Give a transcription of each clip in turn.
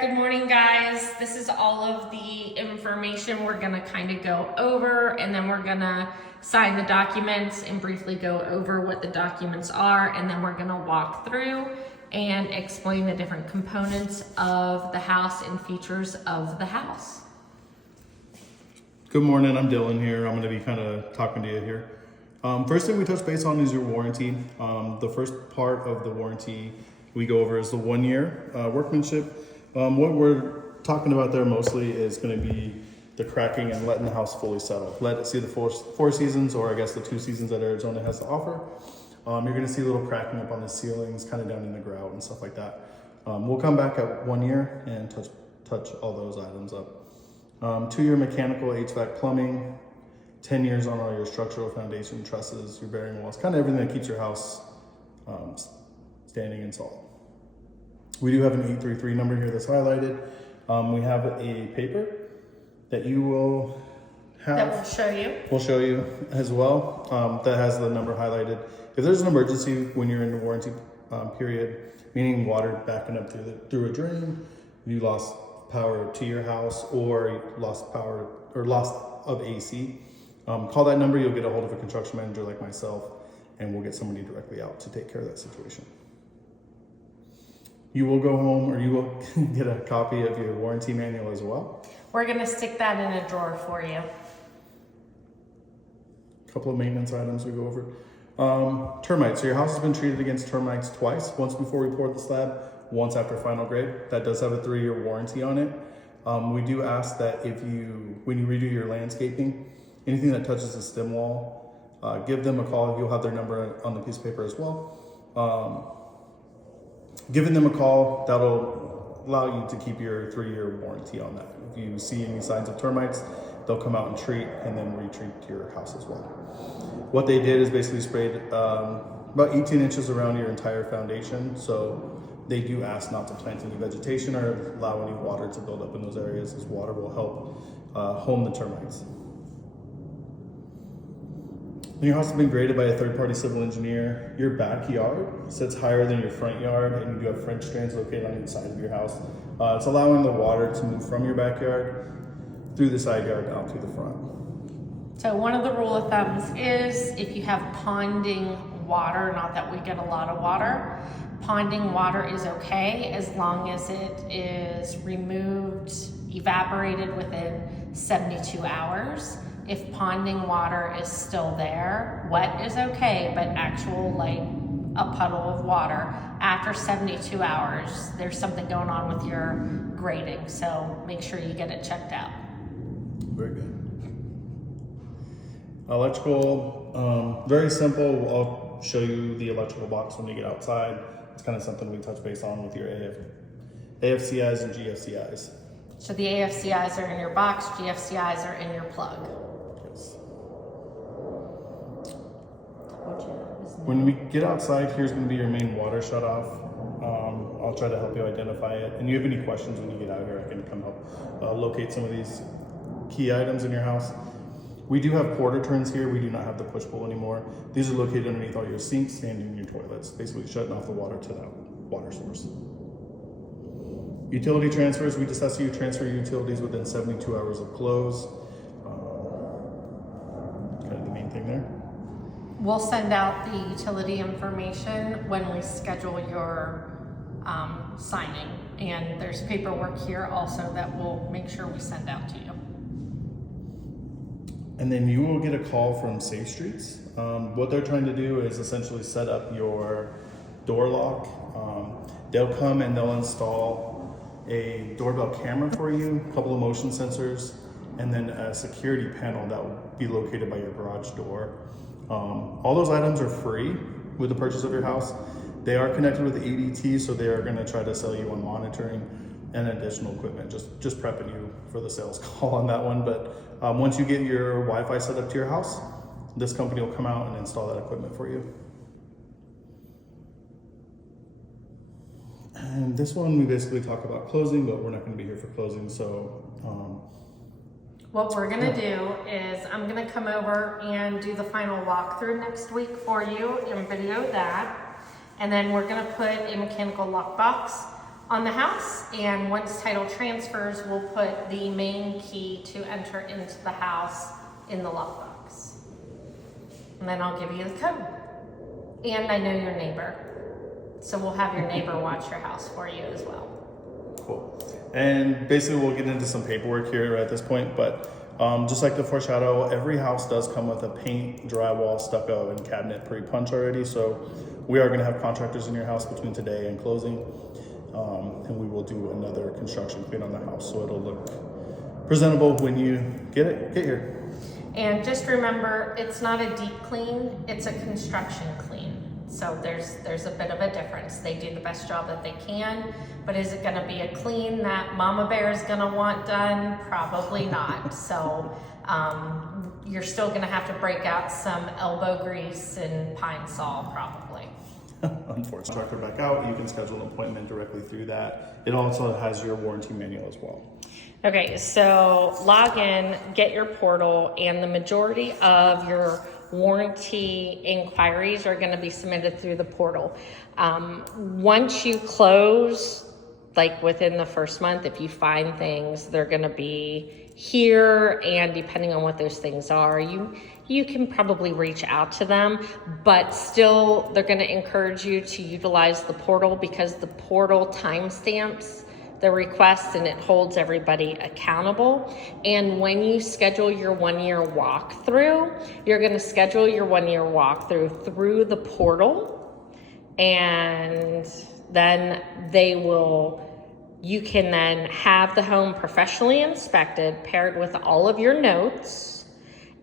right, good morning, guys. This is all of the information we're gonna kind of go over, and then we're gonna sign the documents and briefly go over what the documents are, and then we're gonna walk through and explain the different components of the house and features of the house. Good morning, I'm Dylan here. I'm going to be kind of talking to you here. First thing we touch base on is your warranty. The first part of the warranty we go over is the 1 year workmanship. What we're talking about there mostly is going to be the cracking and letting the house fully settle. Let it see the four seasons, or I guess the 2 seasons that Arizona has to offer. You're going to see a little cracking up on the ceilings, kind of down in the grout and stuff like that. We'll come back at 1 year and touch all those items up. 2 year mechanical, HVAC, plumbing, 10 years on all your structural foundation, trusses, your bearing walls, kind of everything that keeps your house standing and solid. We do have an 833 number here that's highlighted. We have a paper that you will have. That will show you. We'll show you as well, that has the number highlighted. If there's an emergency when you're in the warranty period, meaning water backing up through a drain, you lost power to your house, or lost power or loss of AC, call that number. You'll get a hold of a construction manager like myself, and we'll get somebody directly out to take care of that situation. You will go home, or you will get a copy of your warranty manual as well. We're gonna stick that in a drawer for you. A couple of maintenance items we go over. Termites. So your house has been treated against termites twice, once before we poured the slab, once after final grade. That does have a 3-year warranty on it. We do ask that when you redo your landscaping, anything that touches the stem wall, give them a call. You'll have their number on the piece of paper as well. Giving them a call, that'll allow you to keep your 3-year warranty on that. If you see any signs of termites, they'll come out and treat, and then retreat your house as well. What they did is basically sprayed about 18 inches around your entire foundation. So they do ask not to plant any vegetation or allow any water to build up in those areas, as water will help home the termites. When your house has been graded by a third-party civil engineer, your backyard sits higher than your front yard, and you do have French drains located on each side of your house. It's allowing the water to move from your backyard through the side yard out to the front. So one of the rule of thumbs is if you have ponding water, not that we get a lot of water, ponding water is okay as long as it is removed, evaporated within 72 hours. If ponding water is still there, wet is okay, but actual like a puddle of water, after 72 hours, there's something going on with your grading. So make sure you get it checked out. Very good. Electrical, very simple. I'll show you the electrical box when you get outside. It's kind of something we touch base on with your AFCIs and GFCIs. So the AFCIs are in your box, GFCIs are in your plug. Yes. When we get outside, here's going to be your main water shut off. I'll try to help you identify it. And you have any questions when you get out here, I can come help locate some of these key items in your house. We do have quarter turns here. We do not have the push pull anymore. These are located underneath all your sinks and in your toilets, basically shutting off the water to that water source. Utility transfers, we just ask you to transfer your utilities within 72 hours of close. Kind of the main thing there. We'll send out the utility information when we schedule your signing. And there's paperwork here also that we'll make sure we send out to you. And then you will get a call from Safe Streets. What they're trying to do is essentially set up your door lock. They'll come and they'll install a doorbell camera for you, a couple of motion sensors, and then a security panel that will be located by your garage door. All those items are free with the purchase of your house. They are connected with ADT, so they are going to try to sell you on monitoring and additional equipment, just prepping you for the sales call on that one. But once you get your Wi-Fi set up to your house, this company will come out and install that equipment for you. And this one, we basically talk about closing, but we're not going to be here for closing. So what we're gonna do is I'm gonna come over and do the final walkthrough next week for you and video that. And then we're gonna put a mechanical lock box on the house, and once title transfers, we'll put the main key to enter into the house in the lockbox. And then I'll give you the code. And I know your neighbor, so we'll have your neighbor watch your house for you as well. Cool. And basically we'll get into some paperwork here at this point, but just like to foreshadow, every house does come with a paint, drywall, stucco, and cabinet pre-punch already. So we are going to have contractors in your house between today and closing. And we will do another construction clean on the house, so it'll look presentable when you get here. And just remember, it's not a deep clean, it's a construction clean. So there's a bit of a difference. They do the best job that they can, but is it gonna be a clean that Mama Bear is gonna want done? Probably not. So you're still gonna have to break out some elbow grease and Pine Sol probably. Unfortunately, contractor back out, you can schedule an appointment directly through that. It also has your warranty manual as well. Okay, so log in, get your portal, and the majority of your warranty inquiries are going to be submitted through the portal. Once you close, like within the first month, if you find things, they're going to be here, and depending on what those things are, you can probably reach out to them, but still they're going to encourage you to utilize the portal, because the portal timestamps the request and it holds everybody accountable. And when you schedule your 1 year walkthrough, you're going to schedule your 1 year walkthrough through the portal, and then you can then have the home professionally inspected, paired with all of your notes,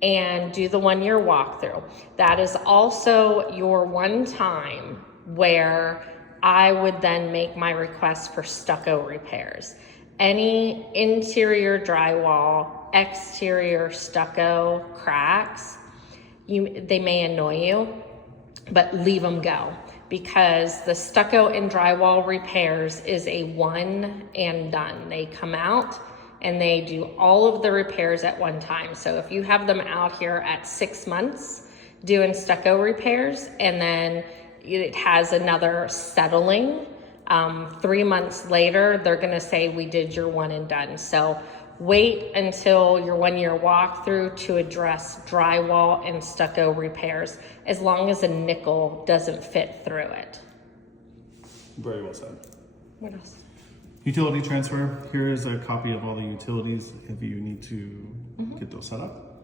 and do the 1 year walkthrough. That is also your one time where I would then make my request for stucco repairs. Any interior drywall, exterior stucco cracks, they may annoy you, but leave them go, because the stucco and drywall repairs is a one and done. They come out and they do all of the repairs at one time. So if you have them out here at 6 months doing stucco repairs, and then it has another settling, 3 months later, they're gonna say, we did your one and done. So wait until your 1 year walkthrough to address drywall and stucco repairs, as long as a nickel doesn't fit through it. Very well said. What else? Utility transfer. Here is a copy of all the utilities if you need to get those set up.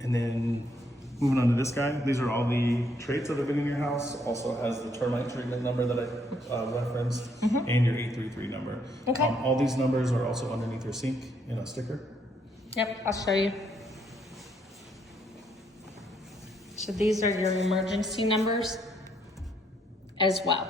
And then moving on to this guy, these are all the traits that have been in your house. Also has the termite treatment number that I referenced, and your 833 number. Okay. All these numbers are also underneath your sink in a sticker. Yep, I'll show you. So these are your emergency numbers as well.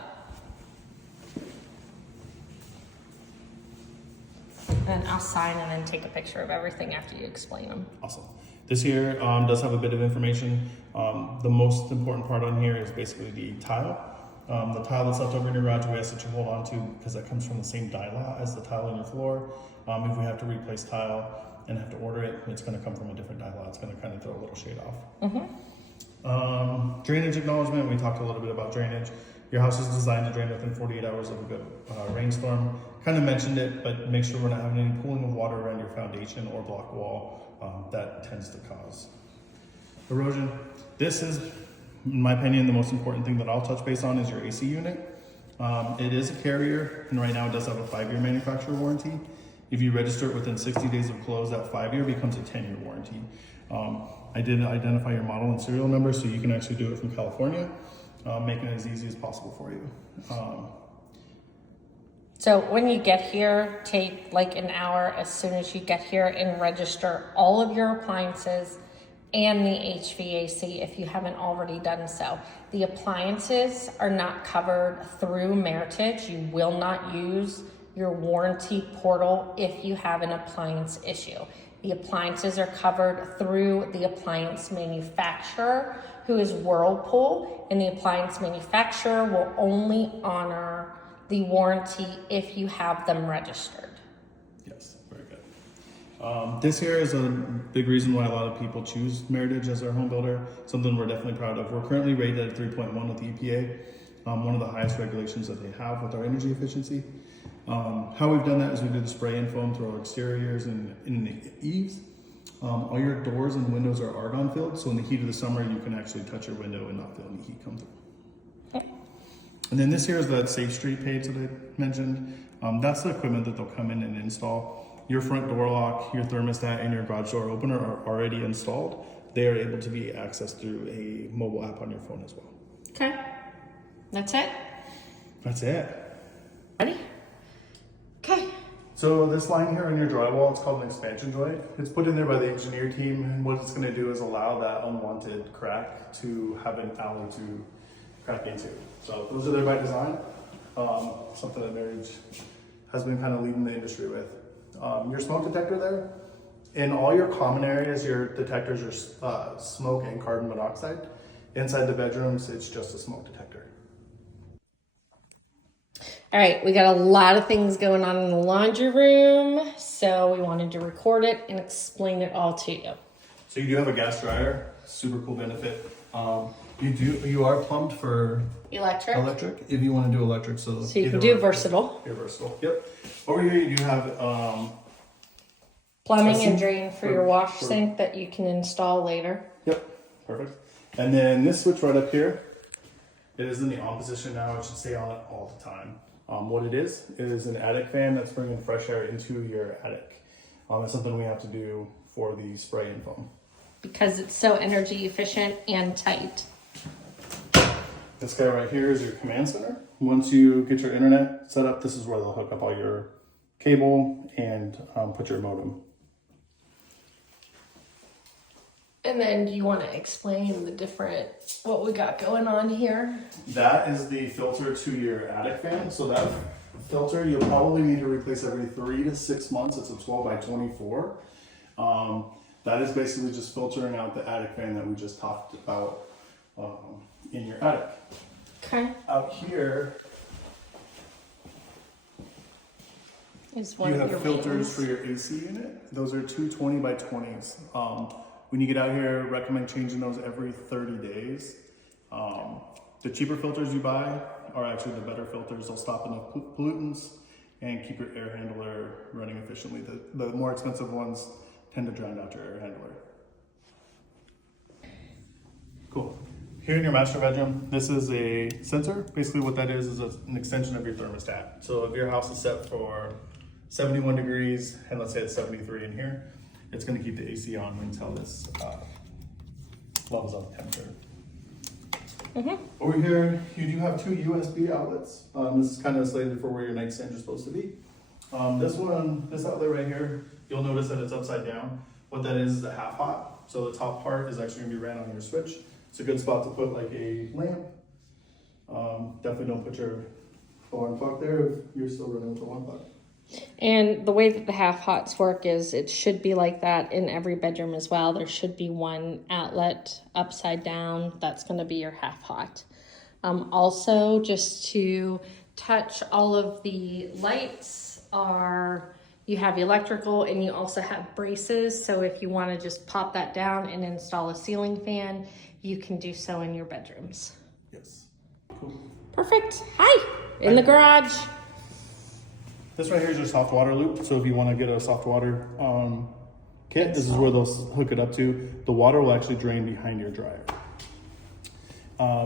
And I'll sign and then take a picture of everything after you explain them. Awesome. This here does have a bit of information. The most important part on here is basically the tile. The tile that's left over in your garage, we ask that you hold on to, because that comes from the same dye lot as the tile on your floor. If we have to replace tile and have to order it, it's going to come from a different dye lot. It's going to kind of throw a little shade off. Drainage acknowledgement, we talked a little bit about drainage. Your house is designed to drain within 48 hours of a good rainstorm. Kind of mentioned it, but make sure we're not having any pooling of water around your foundation or block wall. That tends to cause erosion. This is, in my opinion, the most important thing that I'll touch base on is your AC unit. It is a carrier, and right now it does have a 5-year manufacturer warranty. If you register it within 60 days of close, that 5-year becomes a 10-year warranty. I did identify your model and serial number, so you can actually do it from California, making it as easy as possible for you. So when you get here, take like an hour as soon as you get here and register all of your appliances and the HVAC if you haven't already done so. The appliances are not covered through Meritage. You will not use your warranty portal if you have an appliance issue. The appliances are covered through the appliance manufacturer, who is Whirlpool, and the appliance manufacturer will only honor the warranty if you have them registered. Yes, very good. This here is a big reason why a lot of people choose Meritage as their home builder, something we're definitely proud of. We're currently rated at 3.1 with the EPA. one of the highest regulations that they have with our energy efficiency. How we've done that is we do the spray and foam through our exteriors and in the eaves. All your doors and windows are argon filled, so in the heat of the summer, you can actually touch your window and not feel any heat come through. Okay. And then this here is that Safe Street page that I mentioned. That's the equipment that they'll come in and install. Your front door lock, your thermostat, and your garage door opener are already installed. They are able to be accessed through a mobile app on your phone as well. Okay. That's it? That's it. Ready? Okay. So this line here in your drywall, it's called an expansion joint. It's put in there by the engineer team, and what it's going to do is allow that unwanted crack to have an alley to crack into. So those are there by design. Something that Meritage has been kind of leading the industry with. Your smoke detector there, in all your common areas, your detectors are smoke and carbon monoxide. Inside the bedrooms, it's just a smoke detector. All right, we got a lot of things going on in the laundry room, so we wanted to record it and explain it all to you. So you do have a gas dryer, super cool benefit. You are plumbed for electric if you want to do electric. So you can do versatile. You're versatile. Yep. Over here you do have Plumbing and drain for your wash sink that you can install later. Yep. Perfect. And then this switch right up here, it is in the on position now. It should stay on it all the time. What it is an attic fan that's bringing fresh air into your attic. It's something we have to do for the spray and foam. Because it's so energy efficient and tight. This guy right here is your command center. Once you get your internet set up, this is where they'll hook up all your cable and put your modem. And then do you want to explain the different, what we got going on here? That is the filter to your attic fan. So that filter, you'll probably need to replace every 3 to 6 months. It's a 12 by 24. That is basically just filtering out the attic fan that we just talked about in your attic. Okay. Out here, Is one you of have your filters mains. for your AC unit. Those are 220 by 20s. When you get out here, recommend changing those every 30 days. The cheaper filters you buy are actually the better filters. They'll stop enough pollutants and keep your air handler running efficiently. The more expensive ones tend to drown out your air handler. Cool. Here in your master bedroom, this is a sensor. Basically what that is an extension of your thermostat. So if your house is set for 71 degrees, and let's say it's 73 in here, it's gonna keep the AC on until this levels up the temperature. Over here, you do have 2 USB outlets. This is kind of slated for where your nightstand is supposed to be. This outlet right here, you'll notice that it's upside down. What that is a half hot. So the top part is actually gonna be ran on your switch. It's a good spot to put like a lamp. Definitely don't put your alarm clock there if you're still running with the alarm clock. And the way that the half hots work is it should be like that in every bedroom as well. There should be one outlet upside down. That's going to be your half hot. Also, just to touch, all of the lights you have electrical and you also have braces. So if you want to just pop that down and install a ceiling fan, you can do so in your bedrooms. Yes. Cool. Perfect. Hi, in the garage. This right here is your soft water loop. So if you want to get a soft water kit, this is where they'll hook it up to. The water will actually drain behind your dryer.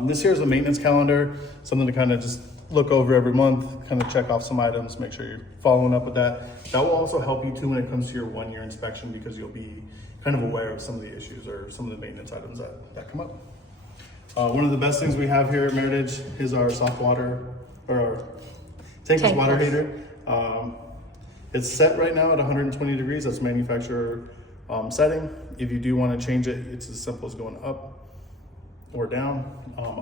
This here is a maintenance calendar, something to kind of just look over every month, kind of check off some items, make sure you're following up with that. That will also help you too when it comes to your 1-year inspection, because you'll be kind of aware of some of the issues or some of the maintenance items that come up. One of the best things we have here at Meritage is our soft water, or our tankless water heater. It's set right now at 120 degrees. That's manufacturer setting. If you do want to change it, it's as simple as going up or down.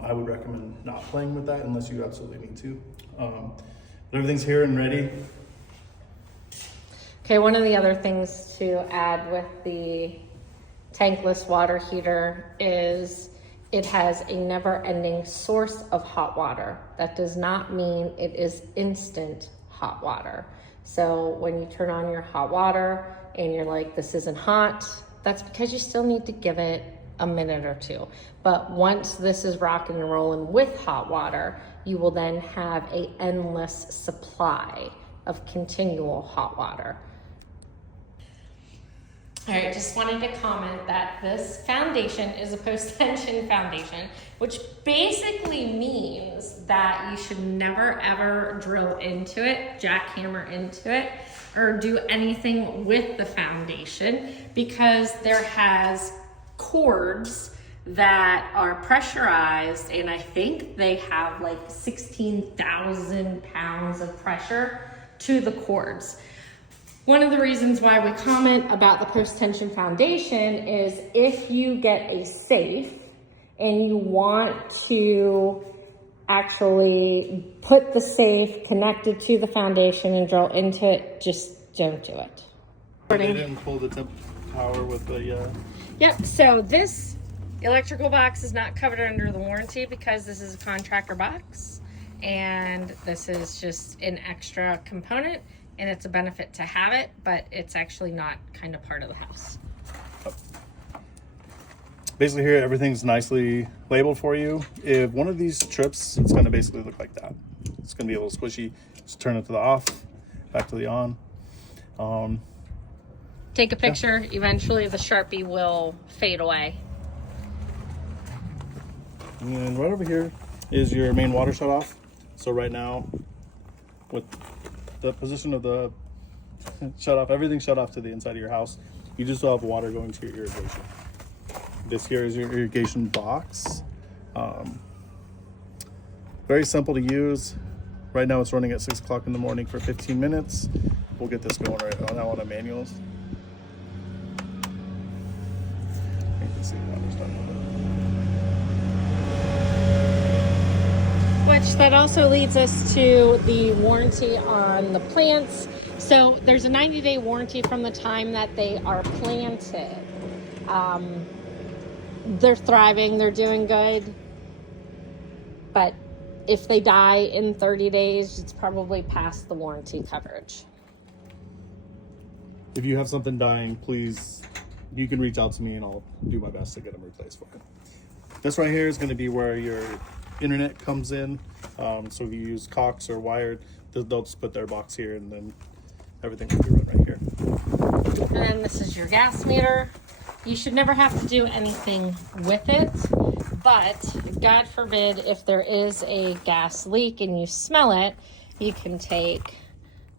I would recommend not playing with that unless you absolutely need to. But everything's here and ready. Okay, one of the other things to add with the tankless water heater is it has a never-ending source of hot water. That does not mean it is instant hot water. So when you turn on your hot water and you're like, this isn't hot, that's because you still need to give it a minute or two. But once this is rocking and rolling with hot water, you will then have a endless supply of continual hot water. All right, just wanted to comment that this foundation is a post-tension foundation, which basically means that you should never ever drill into it, jackhammer into it, or do anything with the foundation, because there has cords that are pressurized, and I think they have like 16,000 pounds of pressure to the cords. One of the reasons why we comment about the post-tension foundation is if you get a safe and you want to actually put the safe connected to the foundation and drill into it, just don't do it. They didn't pull the temp tower with the... Yep, so this electrical box is not covered under the warranty because this is a contractor box, and this is just an extra component, and it's a benefit to have it, but it's actually not kind of part of the house. Basically here, everything's nicely labeled for you. If one of these trips, it's gonna basically look like that. It's gonna be a little squishy. Just turn it to the off, back to the on. Take a picture, eventually the Sharpie will fade away. And right over here is your main water shut off. So right now, with the position of the shut off, everything shut off to the inside of your house. You just still have water going to your irrigation. This here is your irrigation box. Very simple to use. Right now it's running at 6 o'clock in the morning for 15 minutes. We'll get this going right now on our manuals. You can see how it's done. Which that also leads us to the warranty on the plants. So there's a 90-day warranty from the time that they are planted. They're thriving, they're doing good. But if they die in 30 days, it's probably past the warranty coverage. If you have something dying, please, you can reach out to me and I'll do my best to get them replaced for you. This right here is going to be where your internet comes in. So if you use Cox or wired, they'll just put their box here and then everything will be run right here. And then this is your gas meter. You should never have to do anything with it, but God forbid if there is a gas leak and you smell it, you can take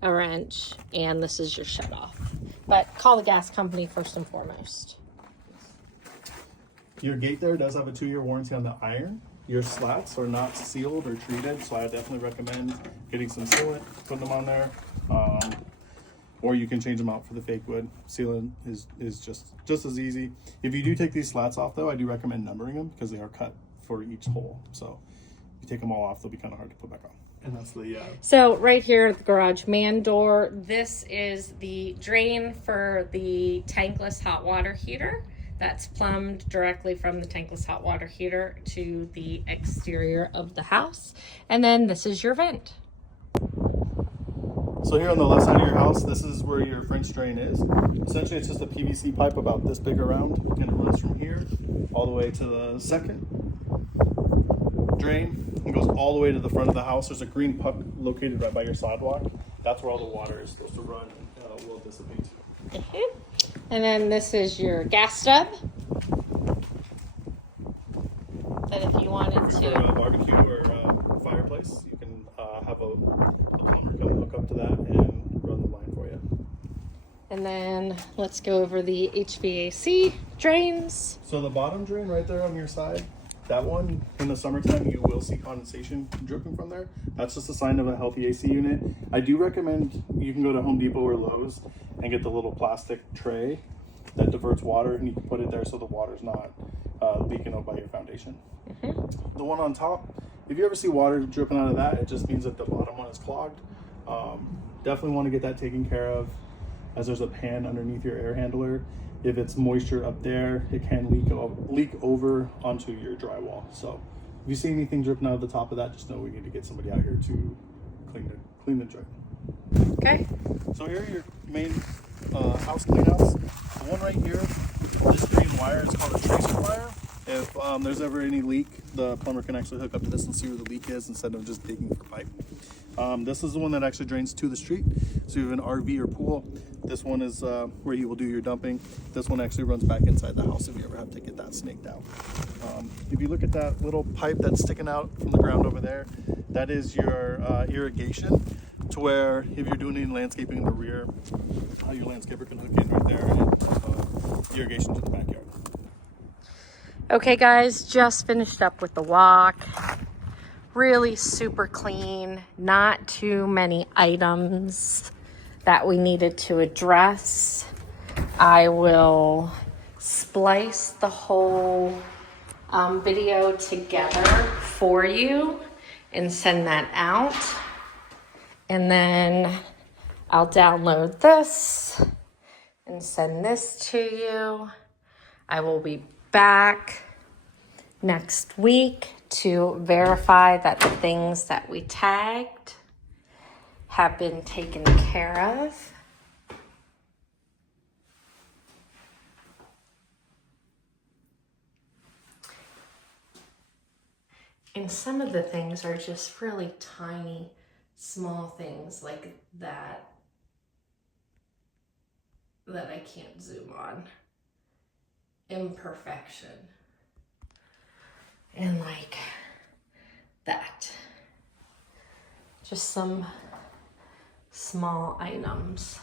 a wrench and this is your shut off. But call the gas company first and foremost. Your gate there does have a 2-year warranty on the iron. Your slats are not sealed or treated, so I definitely recommend getting some sealant, putting them on there. Or you can change them out for the fake wood. Sealant is just as easy. If you do take these slats off though, I do recommend numbering them because they are cut for each hole. So if you take them all off, they'll be kind of hard to put back on. And that's the... So right here at the garage man door, this is the drain for the tankless hot water heater. That's plumbed directly from the tankless hot water heater to the exterior of the house. And then this is your vent. So here on the left side of your house, this is where your French drain is. Essentially, it's just a PVC pipe about this big around, and it runs from here all the way to the second drain. It goes all the way to the front of the house. There's a green puck located right by your sidewalk. That's where all the water is supposed to run and will dissipate. And then this is your gas stub. That if you wanted For to... a barbecue or fireplace, you can have a plumber come hook up to that and run the line for you. And then let's go over the HVAC drains. So the bottom drain right there on your side, that one, in the summertime, you will see condensation dripping from there. That's just a sign of a healthy AC unit. I do recommend you can go to Home Depot or Lowe's and get the little plastic tray that diverts water, and you can put it there so the water's not leaking out by your foundation. The one on top, if you ever see water dripping out of that, it just means that the bottom one is clogged. Definitely want to get that taken care of, as there's a pan underneath your air handler. If it's moisture up there, it can leak over onto your drywall. So if you see anything dripping out of the top of that, just know we need to get somebody out here to clean the drain. Okay. So here are your main house cleanouts. The one right here, this green wire is called a tracer wire. If there's ever any leak, the plumber can actually hook up to this and see where the leak is instead of just digging for pipe. This is the one that actually drains to the street. So you have an RV or pool. This one is where you will do your dumping. This one actually runs back inside the house if you ever have to get that snaked out. If you look at that little pipe that's sticking out from the ground over there, that is your irrigation, to where if you're doing any landscaping in the rear, your landscaper can hook in right there and irrigation to the backyard. Okay guys, just finished up with the walk. Really super clean, not too many items that we needed to address. I will splice the whole video together for you and send that out. And then I'll download this and send this to you. I will be back next week to verify that the things that we tagged have been taken care of. And some of the things are just really tiny, small things like that I can't zoom on. Imperfection. And like that. Just some small items.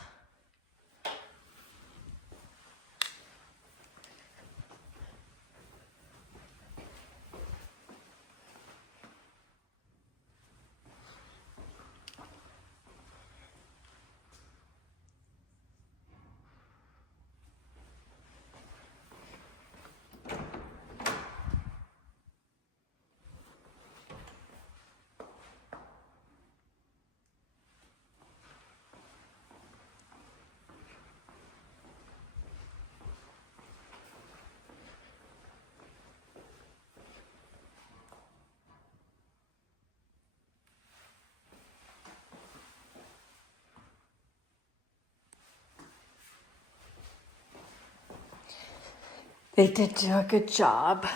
They did do a good job.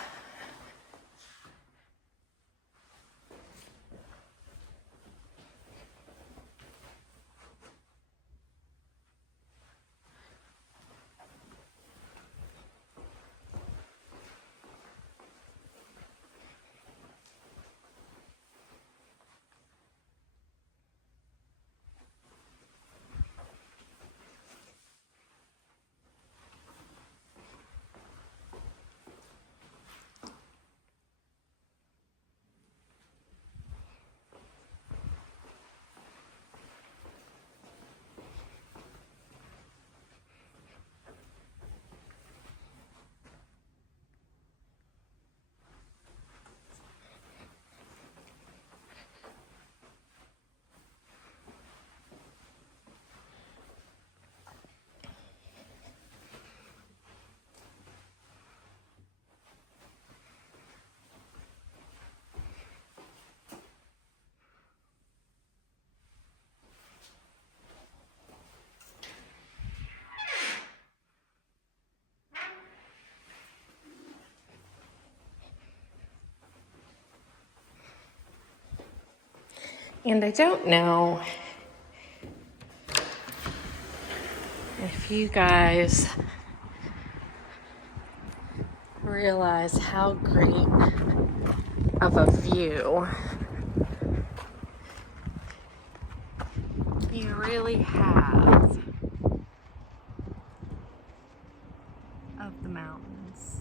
And I don't know if you guys realize how great of a view you really have of the mountains.